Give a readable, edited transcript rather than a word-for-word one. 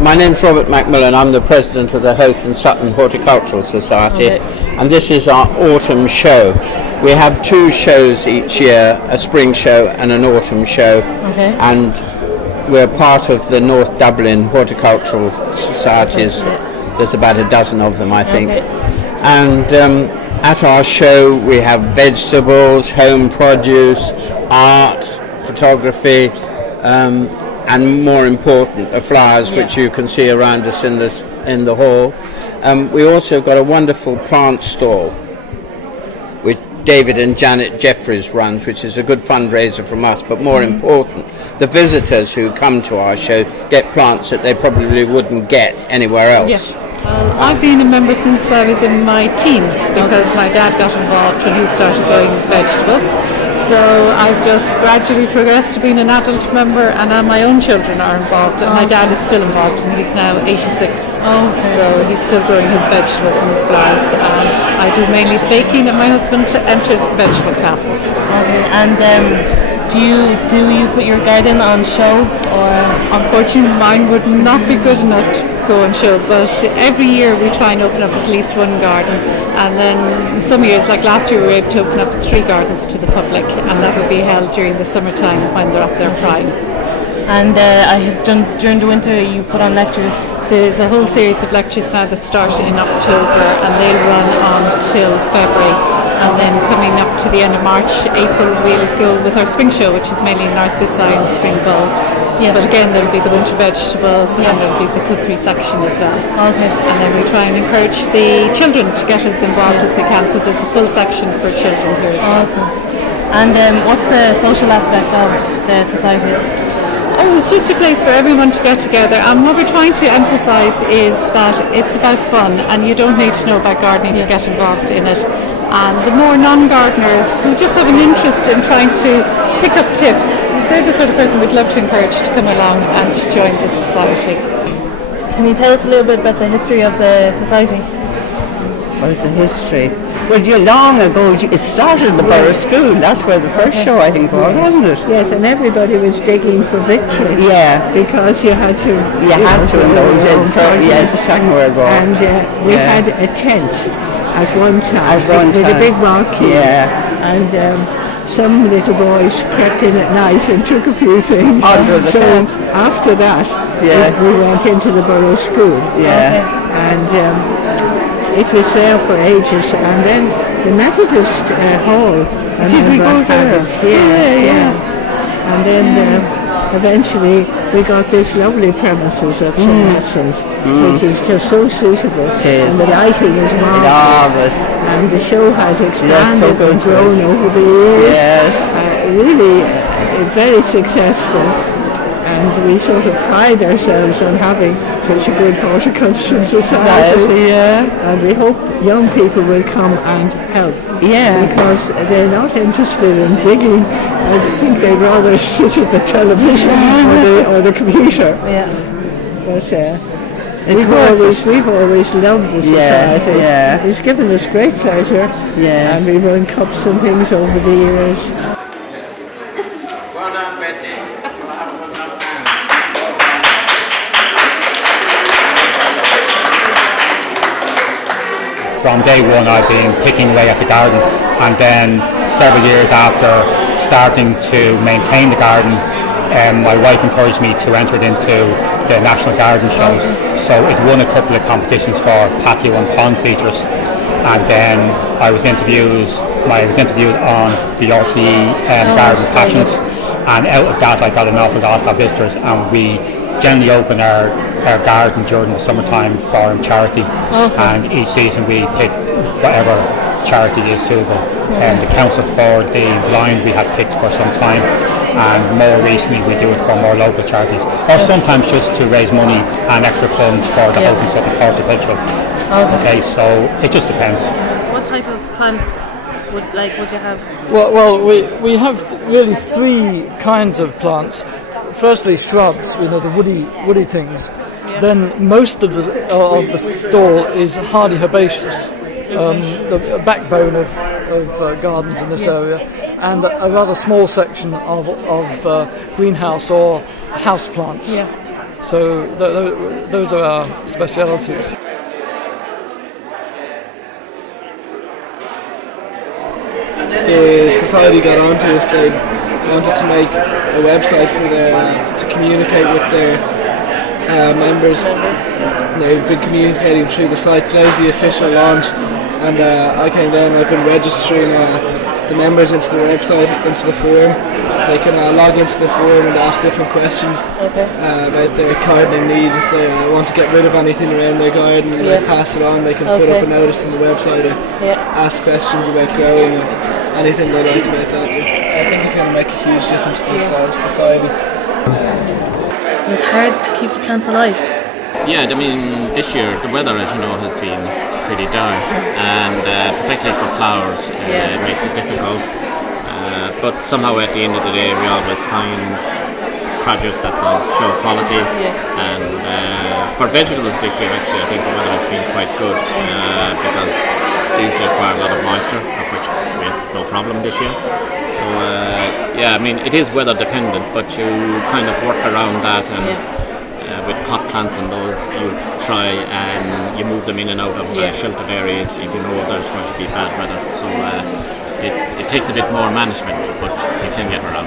My name's Robert Macmillan. I'm the president of the Howth and Sutton Horticultural Society, and this is our autumn show. We have 2 shows each year, a spring show and an autumn show, and we're part of the North Dublin Horticultural Societies. There's about a dozen of them, I think. And at our show we have vegetables, home produce, art, photography, and more important, the flowers which you can see around us in the hall. We also got a wonderful plant stall which David and Janet Jeffries runs, which is a good fundraiser from us, but more important, the visitors who come to our show get plants that they probably wouldn't get anywhere else. I've been a member since I was in my teens because my dad got involved when he started growing vegetables. So I've just gradually progressed to being an adult member, and now my own children are involved, and my dad is still involved, and he's now 86. So he's still growing his vegetables and his flowers, and I do mainly the baking, and my husband enters the vegetable classes. And do you put your garden on show, or? Unfortunately, mine would not be good enough to go on show, but every year we try and open up at least one garden, and then some years, like last year, we were able to open up 3 gardens to the public, and that will be held during the summertime when they're up there prime. And during the winter you put on lectures? There's a whole series of lectures now that start in October, and they'll run until February, and then coming up to the end of March, April, we'll go with our spring show, which is mainly narcissi and spring bulbs. But again, there'll be the winter vegetables, and there'll be the cookery section as well. And then we try and encourage the children to get as involved as they can, so there's a full section for children here as well. And what's the social aspect of the society? It's just a place for everyone to get together, and what we're trying to emphasise is that it's about fun, and you don't need to know about gardening to get involved in it. And the more non-gardeners who just have an interest in trying to pick up tips, they're the sort of person we'd love to encourage to come along and to join the society. Can you tell us a little bit about the history of the society? What is the history? Well, long ago, it started in the Borough School. That's where the first show, I think, was, wasn't it? Yes, and everybody was digging for victory. Yeah. Because you had to. You had to in those days. The Second World War. And we had a tent at one time. With a big marquee. Yeah. And some little boys crept in at night and took a few things. Under the tent. After that, we went into the Borough School. Yeah. And it was there for ages, and then the Methodist Hall. Did we go there? Yeah. And then eventually we got this lovely premises at St. Heston's, which is just so suitable. It is. And the lighting is marvellous. And the show has expanded and grown over the years. Yes. Really very successful. And we sort of pride ourselves on having such a good horticultural society. And we hope young people will come and help. Because they're not interested in digging. I think they'd rather sit at the television or the computer. But we've always loved the society. It's given us great pleasure. And we've won cups and things over the years. From day one I've been picking away at the garden, and then several years after starting to maintain the garden, my wife encouraged me to enter into the National Garden Shows. So it won a couple of competitions for patio and pond features, and then I was interviewed on the RTE Garden Passions, and out of that I got an awful lot of visitors, and we generally open our garden during the summertime for charity, and each season we pick whatever charity is suitable. The Council for the Blind we had picked for some time, and more recently we do it for more local charities, or sometimes just to raise money and extra funds for the Howth and Sutton Horticultural. So it just depends. What type of plants would you have? Well, we have really 3 kinds of plants. Firstly, shrubs, the woody things. Then most of the stall is hardy herbaceous, the backbone of gardens in this area, and a rather small section of greenhouse or house plants. So those are our specialities. The society got onto us. They wanted to make a website for to communicate with their members. They've been communicating through the site. Today's the official launch, and I came down. I've been registering the members into the website, into the forum. They can log into the forum and ask different questions about their gardening needs. If they want to get rid of anything around their garden and pass it on, they can put up a notice on the website and ask questions about growing and anything they like about that. I think it's going to make a huge difference to the society. Is it hard to keep the plants alive? Yeah, I mean, this year the weather, as you know, has been pretty dark, and particularly for flowers, it makes it difficult. But somehow at the end of the day, we always find produce that's of show quality. And for vegetables this year, actually, I think the weather has been quite good because they usually require a lot of moisture, of which we have no problem this year. So yeah, I mean, it is weather dependent, but you kind of work around that, and with pot plants and those, you try and you move them in and out of sheltered areas if you know there's going to be bad weather. So it takes a bit more management, but you can get around.